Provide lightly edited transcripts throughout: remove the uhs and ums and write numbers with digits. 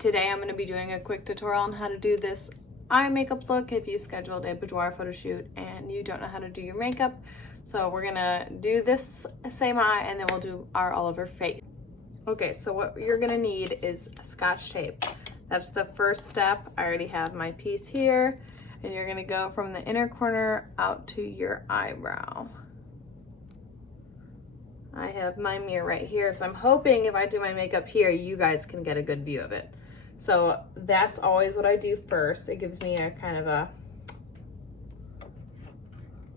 Today I'm going to be doing a quick tutorial on how to do this eye makeup look if you scheduled a boudoir photo shoot and you don't know how to do your makeup. So we're going to do this same eye and then we'll do our all over face. Okay, so what you're going to need is Scotch tape. That's the first step. I already have my piece here, and you're going to go from the inner corner out to your eyebrow. I have my mirror right here, so I'm hoping if I do my makeup here, you guys can get a good view of it. So that's always what I do first. It gives me a kind of a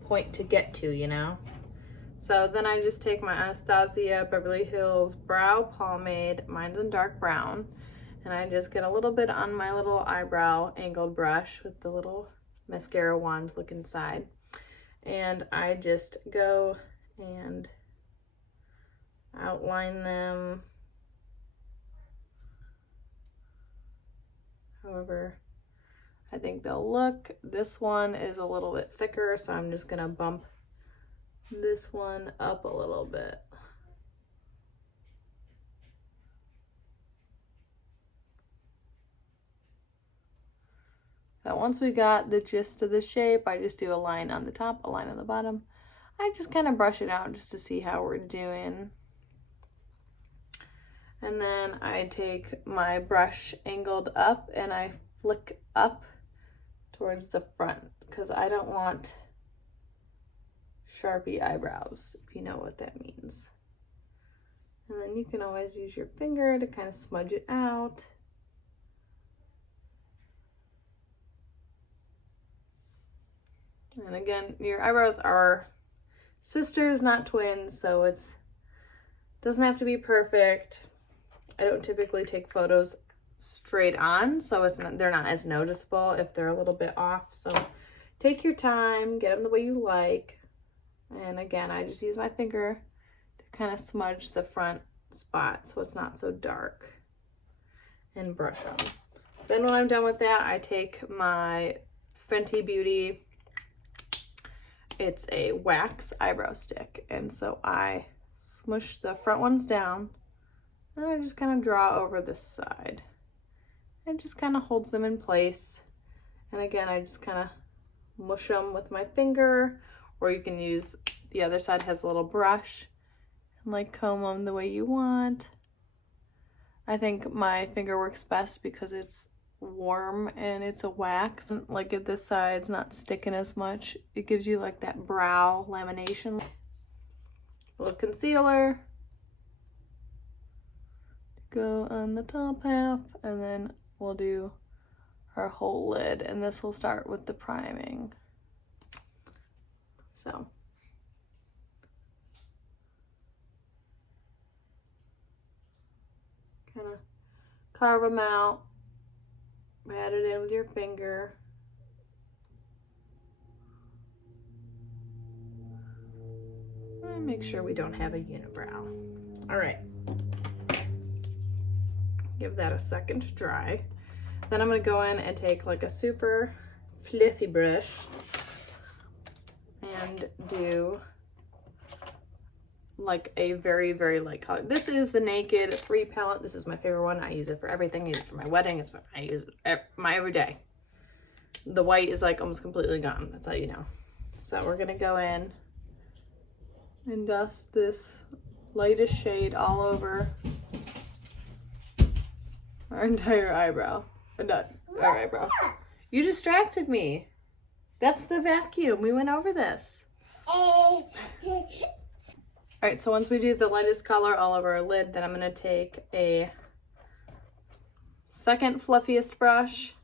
point to get to, you know? So then I just take my Anastasia Beverly Hills Brow Pomade, mine's in dark brown, and I just get a little bit on my little eyebrow angled brush with the little mascara wand looking side. And I just go and outline them however I think they'll look. This one is a little bit thicker, so I'm just gonna bump this one up a little bit. So once we got the gist of the shape, I just do a line on the top, a line on the bottom. I just kind of brush it out just to see how we're doing. And then I take my brush angled up and I flick up towards the front because I don't want Sharpie eyebrows, if you know what that means. And then you can always use your finger to kind of smudge it out. And again, your eyebrows are sisters, not twins, so it doesn't have to be perfect. I don't typically take photos straight on, so they're not as noticeable if they're a little bit off. So take your time, get them the way you like. And again, I just use my finger to kind of smudge the front spot so it's not so dark and brush them. Then when I'm done with that, I take my Fenty Beauty, it's a wax eyebrow stick, and so I smush the front ones down and I just kind of draw over this side. It just kind of holds them in place. And again, I just kind of mush them with my finger, or you can use the other side has a little brush and like comb them the way you want. I think my finger works best because it's warm and it's a wax. Like if this side's not sticking as much, it gives you like that brow lamination. A little concealer. Go on the top half, and then we'll do our whole lid, and this will start with the priming. So kind of carve them out, pat it in with your finger. And make sure we don't have a unibrow. All right. Give that a second to dry. Then I'm gonna go in and take like a super fluffy brush and do like a very, very light color. This is the Naked 3 palette. This is my favorite one. I use it for everything. I use it for my wedding. I use it my every day. The white is like almost completely gone. That's how you know. So we're gonna go in and dust this lightest shade all over our entire eyebrow. Not our eyebrow. You distracted me. That's the vacuum. We went over this. Alright, so once we do the lightest color all over our lid, then I'm going to take a second fluffiest brush.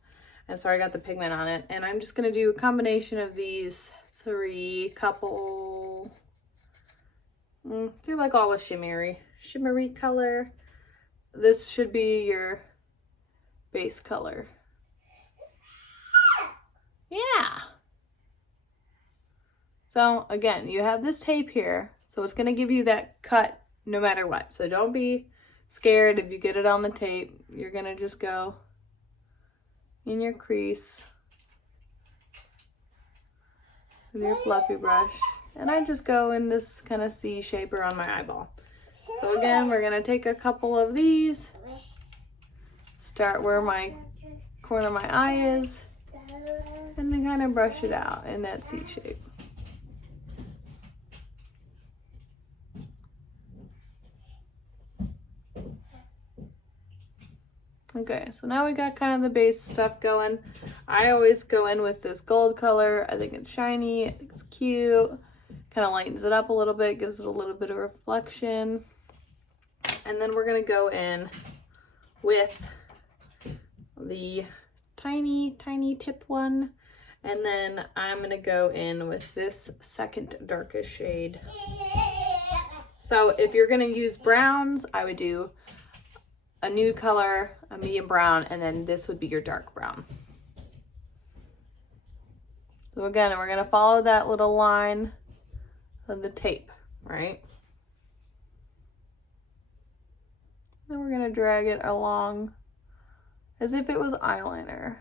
And sorry, I got the pigment on it. And I'm just going to do a combination of these three couple. They're like all a shimmery color. This should be your base color. Yeah. So again, you have this tape here, so it's gonna give you that cut no matter what. So don't be scared if you get it on the tape. You're gonna just go in your crease with your fluffy brush. And I just go in this kind of C shape around my eyeball. So again, we're gonna take a couple of these start where my corner of my eye is, and then kind of brush it out in that C shape. Okay, so now we got kind of the base stuff going. I always go in with this gold color. I think it's shiny, I think it's cute. Kind of lightens it up a little bit, gives it a little bit of reflection. And then we're gonna go in with the tiny tip one. And then I'm gonna go in with this second darkest shade. So if you're gonna use browns, I would do a nude color, a medium brown, and then this would be your dark brown. So again, we're gonna follow that little line of the tape, right? Then we're gonna drag it along as if it was eyeliner.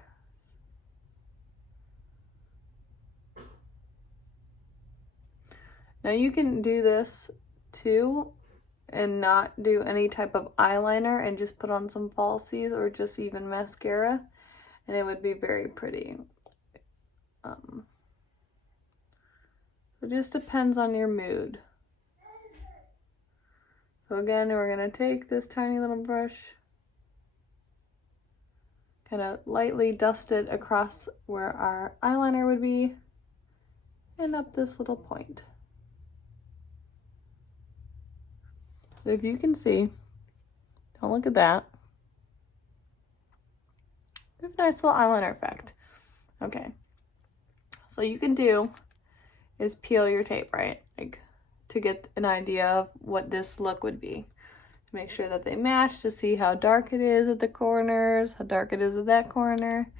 Now you can do this too and not do any type of eyeliner and just put on some falsies or just even mascara, and it would be very pretty. It just depends on your mood. So again, we're gonna take this tiny little brush, kind of lightly dust it across where our eyeliner would be, and up this little point. So if you can see, don't look at that. We have a nice little eyeliner effect. Okay, so you can do is peel your tape, right? Like to get an idea of what this look would be. Make sure that they match to see how dark it is at the corners, how dark it is at that corner,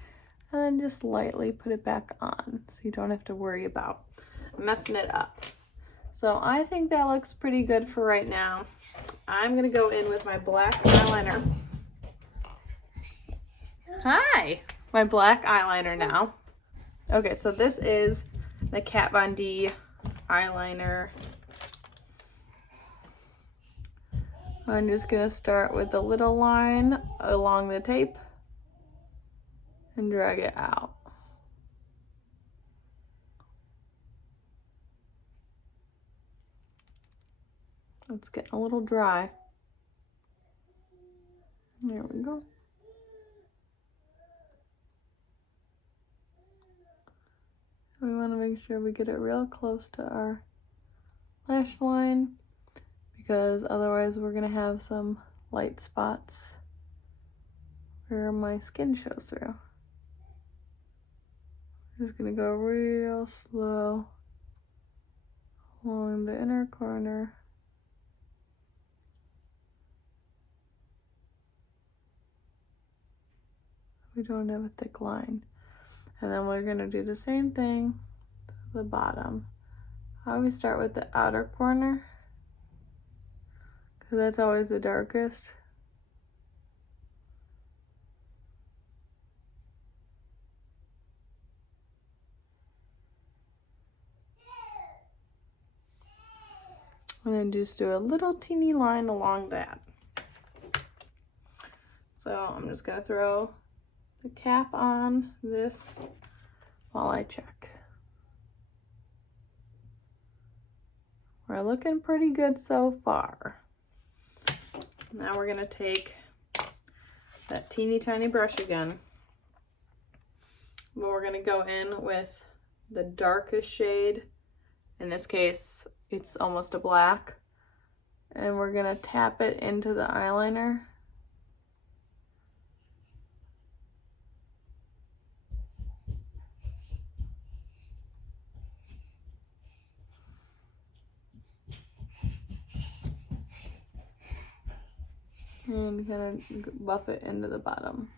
and then just lightly put it back on so you don't have to worry about messing it up. So I think that looks pretty good for right now. I'm gonna go in with my black eyeliner. Hi! My black eyeliner now. Okay, so this is the Kat Von D eyeliner. I'm just gonna start with a little line along the tape and drag it out. It's getting a little dry. There we go. We want to make sure we get it real close to our lash line, because otherwise we're going to have some light spots where my skin shows through. I'm just going to go real slow along the inner corner. We don't have a thick line. And then we're going to do the same thing to the bottom. I always start with the outer corner, because that's always the darkest. And then just do a little teeny line along that. So I'm just going to throw the cap on this while I check. We're looking pretty good so far. Now we're gonna take that teeny tiny brush again, but we're gonna go in with the darkest shade. In this case, it's almost a black, and we're gonna tap it into the eyeliner. And kind of buff it into the bottom.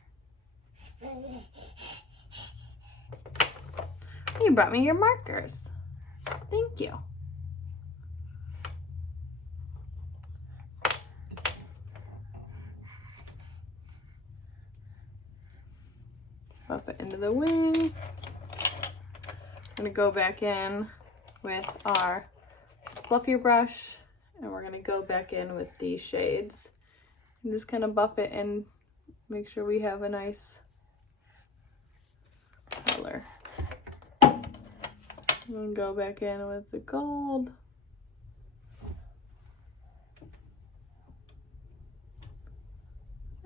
You brought me your markers. Thank you. Buff it into the wing. I'm gonna go back in with our fluffier brush, and we're gonna go back in with these shades and just kind of buff it in make sure we have a nice color. And go back in with the gold.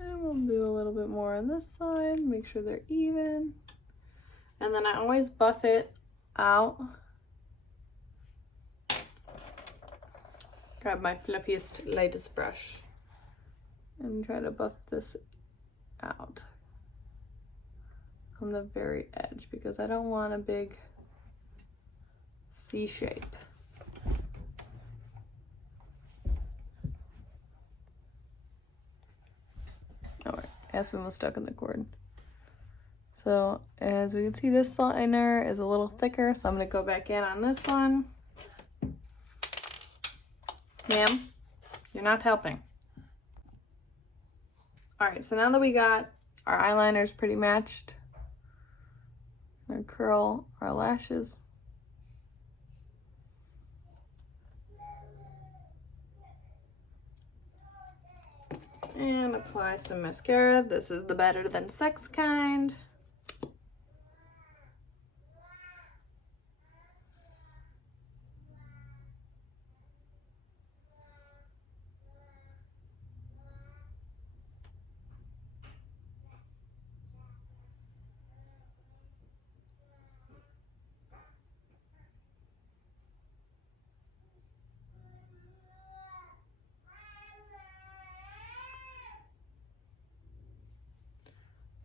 And we'll do a little bit more on this side, make sure they're even. And then I always buff it out. Grab my fluffiest, lightest brush and try to buff this out on the very edge because I don't want a big C shape. Alright, Aspyn was stuck in the cord. So as we can see, this liner is a little thicker, so I'm going to go back in on this one. Ma'am, you're not helping. Alright, so now that we got our eyeliners pretty matched, I'm going to curl our lashes. And apply some mascara. This is the Better Than Sex kind.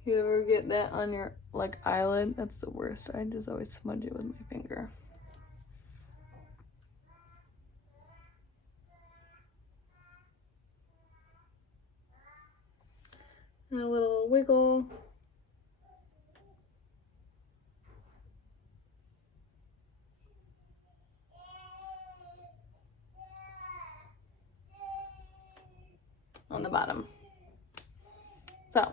You ever get that on your like eyelid? That's the worst. I just always smudge it with my finger. And a little wiggle. On the bottom. So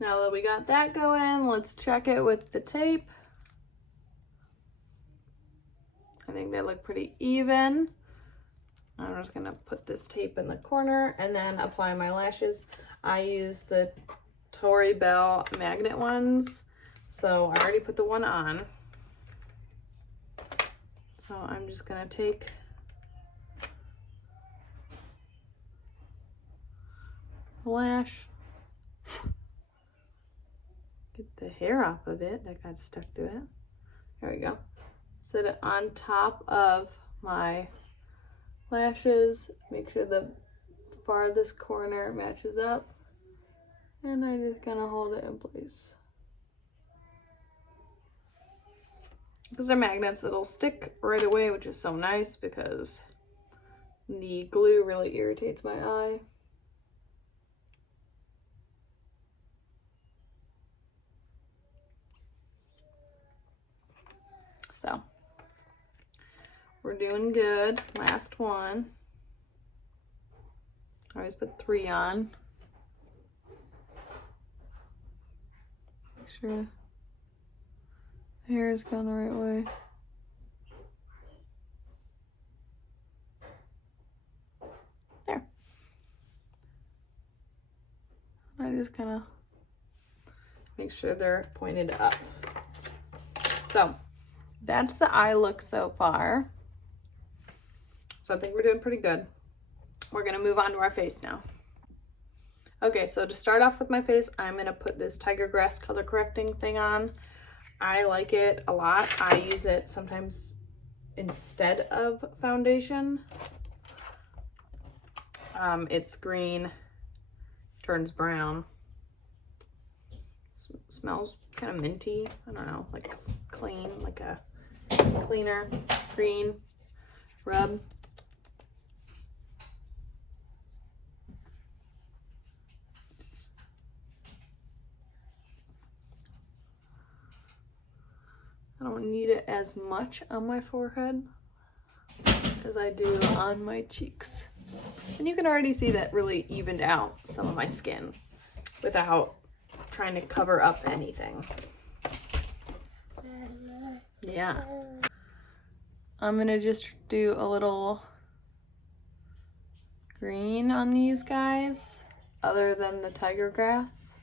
now that we got that going, let's check it with the tape. I think they look pretty even. I'm just gonna put this tape in the corner and then apply my lashes. I use the Tory Bell magnet ones, so I already put the one on. So I'm just gonna take the lash, get the hair off of it that got stuck to it. There we go. Set it on top of my lashes. Make sure the farthest corner matches up. And I just kind of hold it in place. Because they're magnets, it'll stick right away, which is so nice because the glue really irritates my eye. So we're doing good. Last one. I always put 3 on. Make sure the hair is going the right way. There. I just kind of make sure they're pointed up. So that's the eye look so far. So I think we're doing pretty good. We're gonna move on to our face now. Okay, so to start off with my face, I'm gonna put this Tiger Grass color correcting thing on. I like it a lot. I use it sometimes instead of foundation. It's green, turns brown. Smells kind of minty. I don't know, like clean, like a cleaner, green rub. I don't need it as much on my forehead as I do on my cheeks. And you can already see that really evened out some of my skin without trying to cover up anything. Yeah. I'm gonna just do a little green on these guys other than the tiger grass,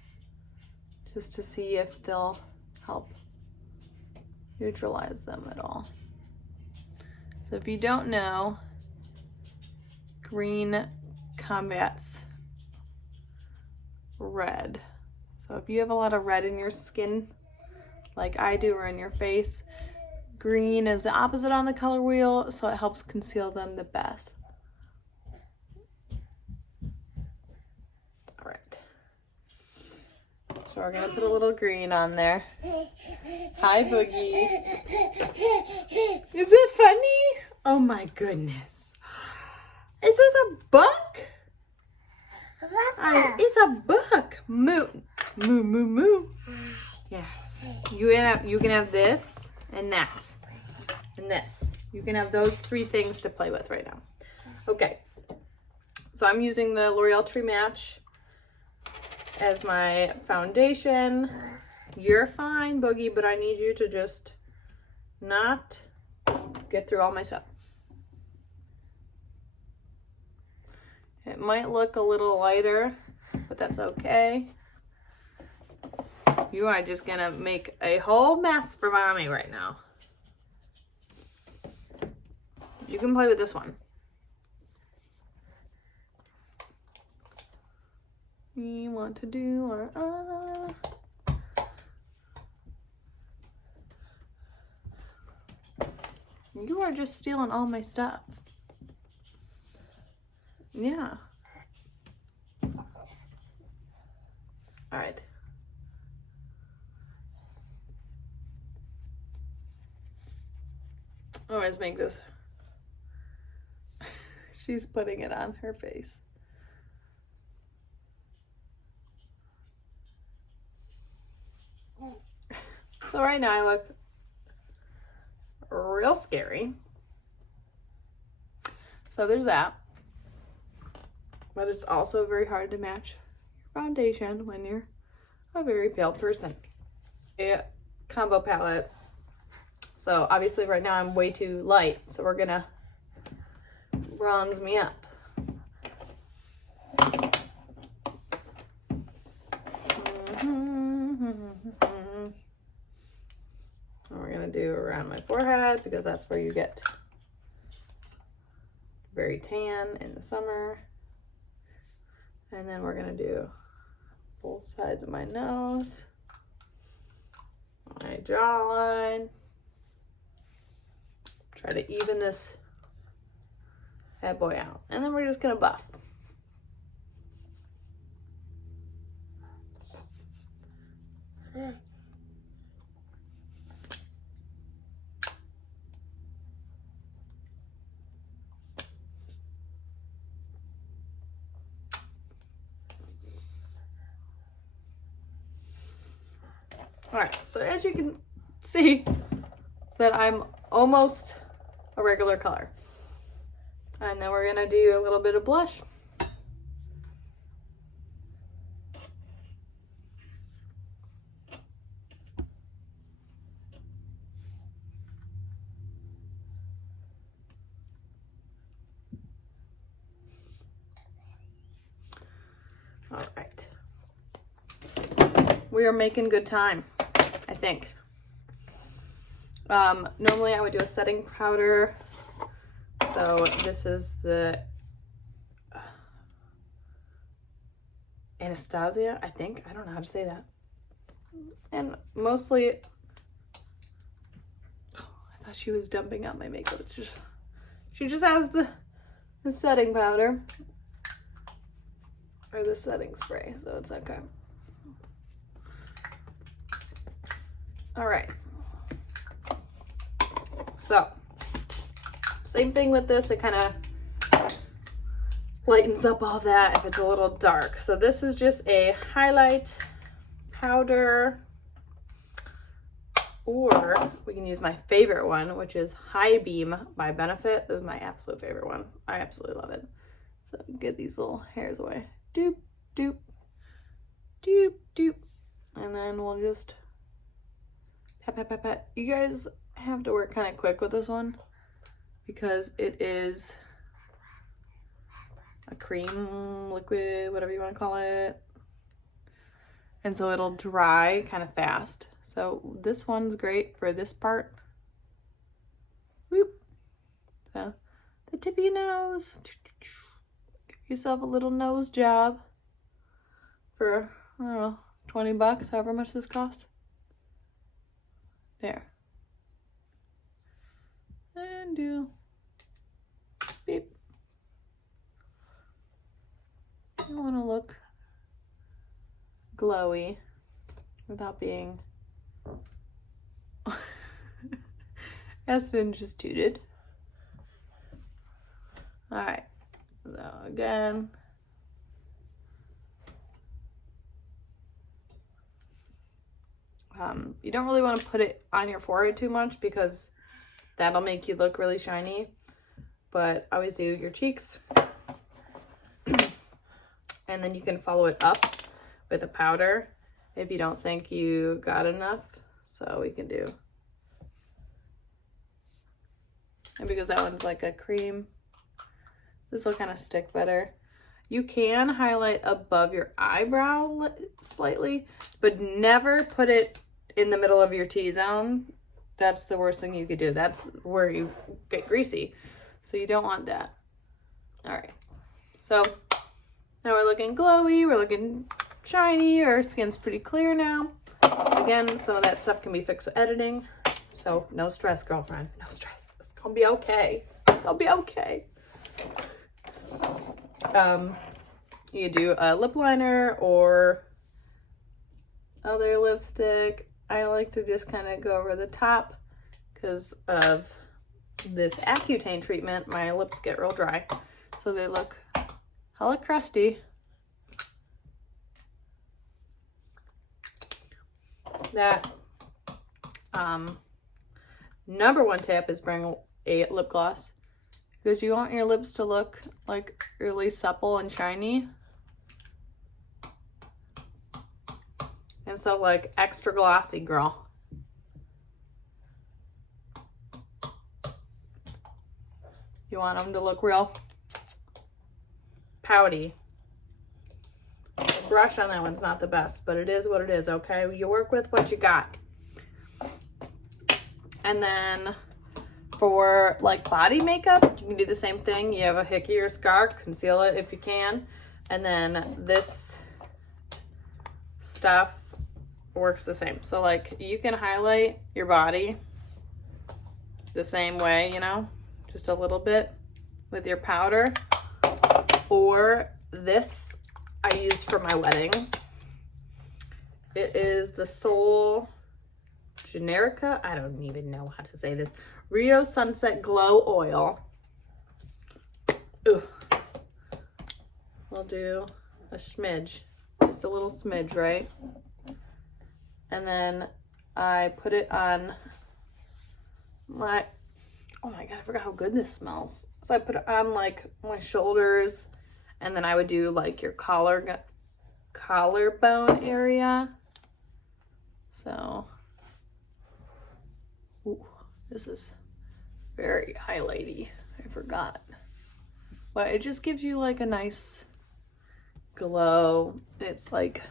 just to see if they'll help neutralize them at all. So if you don't know, green combats red. So if you have a lot of red in your skin, like I do, or in your face, green is the opposite on the color wheel, so it helps conceal them the best. All right. So we're gonna put a little green on there. Hi, Boogie. Is it funny? Oh my goodness. Is this a book? It's a book. Moo. Moo, moo, moo. Yes. You can have this and that. And this. You can have those 3 things to play with right now. Okay. So I'm using the L'Oreal True Match as my foundation. You're fine, Boogie, but I need you to just not get through all my stuff. It might look a little lighter, but that's okay. You are just gonna make a whole mess for Mommy right now. You can play with this one. We want to do our You are just stealing all my stuff. Yeah. All right. Oh, let's make this. She's putting it on her face. So right now I look real scary. So there's that. But it's also very hard to match your foundation when you're a very pale person. A combo palette. So obviously right now I'm way too light, so we're gonna bronze me up. And we're gonna do around my forehead because that's where you get very tan in the summer. And then we're gonna do both sides of my nose, my jawline. Try to even this bad boy out. And then we're just gonna buff. All right, so as you can see that I'm almost a regular color. And then we're gonna do a little bit of blush. All right. We are making good time, I think. Normally I would do a setting powder. So this is the Anastasia, I think. I don't know how to say that. And mostly, oh, I thought she was dumping out my makeup. It's just, she just has the setting powder or the setting spray, so it's okay. All right. So, same thing with this. It kind of lightens up all that if it's a little dark. So this is just a highlight powder, or we can use my favorite one, which is High Beam by Benefit. This is my absolute favorite one. I absolutely love it. So get these little hairs away. Doop, doop, doop, doop. And then we'll just pat, pat, pat, pat. You guys have to work kind of quick with this one because it is a cream, liquid, whatever you want to call it. And so it'll dry kind of fast. So this one's great for this part. Whoop. So the tip of your nose. Give yourself a little nose job for, I don't know, 20 bucks, however much this cost. There. And do beep. I want to look glowy without being Aspyn just tooted. Alright, so again, you don't really want to put it on your forehead too much because that'll make you look really shiny, but always do your cheeks. And then you can follow it up with a powder if you don't think you got enough. So we can do, and because that one's like a cream, this will kind of stick better. You can highlight above your eyebrow slightly, but never put it in the middle of your T-zone. That's the worst thing you could do. That's where you get greasy. So you don't want that. All right. So now we're looking glowy, we're looking shiny, our skin's pretty clear now. Again, some of that stuff can be fixed with editing. So no stress, girlfriend. No stress. It's gonna be okay. It's gonna be okay. You do a lip liner or other lipstick. I like to just kind of go over the top because of this Accutane treatment. My lips get real dry, so they look hella crusty. That number one tip is bring a lip gloss because you want your lips to look like really supple and shiny. And so like extra glossy, girl. You want them to look real pouty. The brush on that one's not the best, but it is what it is, okay? You work with what you got. And then for like body makeup, you can do the same thing. You have a hickey or scar, conceal it if you can. And then this stuff works the same. So like you can highlight your body the same way, you know, just a little bit with your powder. Or this I used for my wedding. It is the Sol Generica, I don't even know how to say this, Rio Sunset Glow Oil. Ooh. We'll do a smidge, just a little smidge, right? And then I put it on my, oh my God, I forgot how good this smells. So I put it on like my shoulders, and then I would do like your collarbone area. So, ooh, this is very highlighty. I forgot. But it just gives you like a nice glow. It's like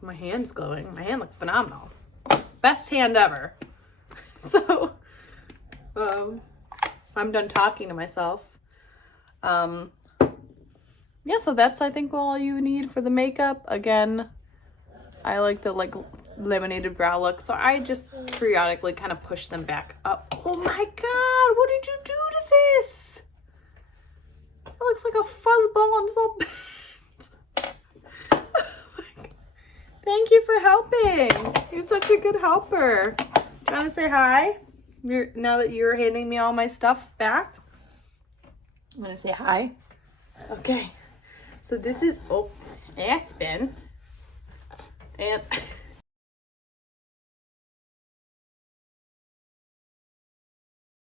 my hand's glowing. My hand looks phenomenal. Best hand ever. So, I'm done talking to myself. Yeah, so that's, I think, all you need for the makeup. Again, I like the like laminated brow look, so I just periodically kind of push them back up. Oh my God, what did you do to this? It looks like a fuzzball on so bad. Oh my God. Thank you for helping. You're such a good helper. Do you want to say hi? Now that you're handing me all my stuff back, I'm gonna say hi. Okay, so this is Aspyn, and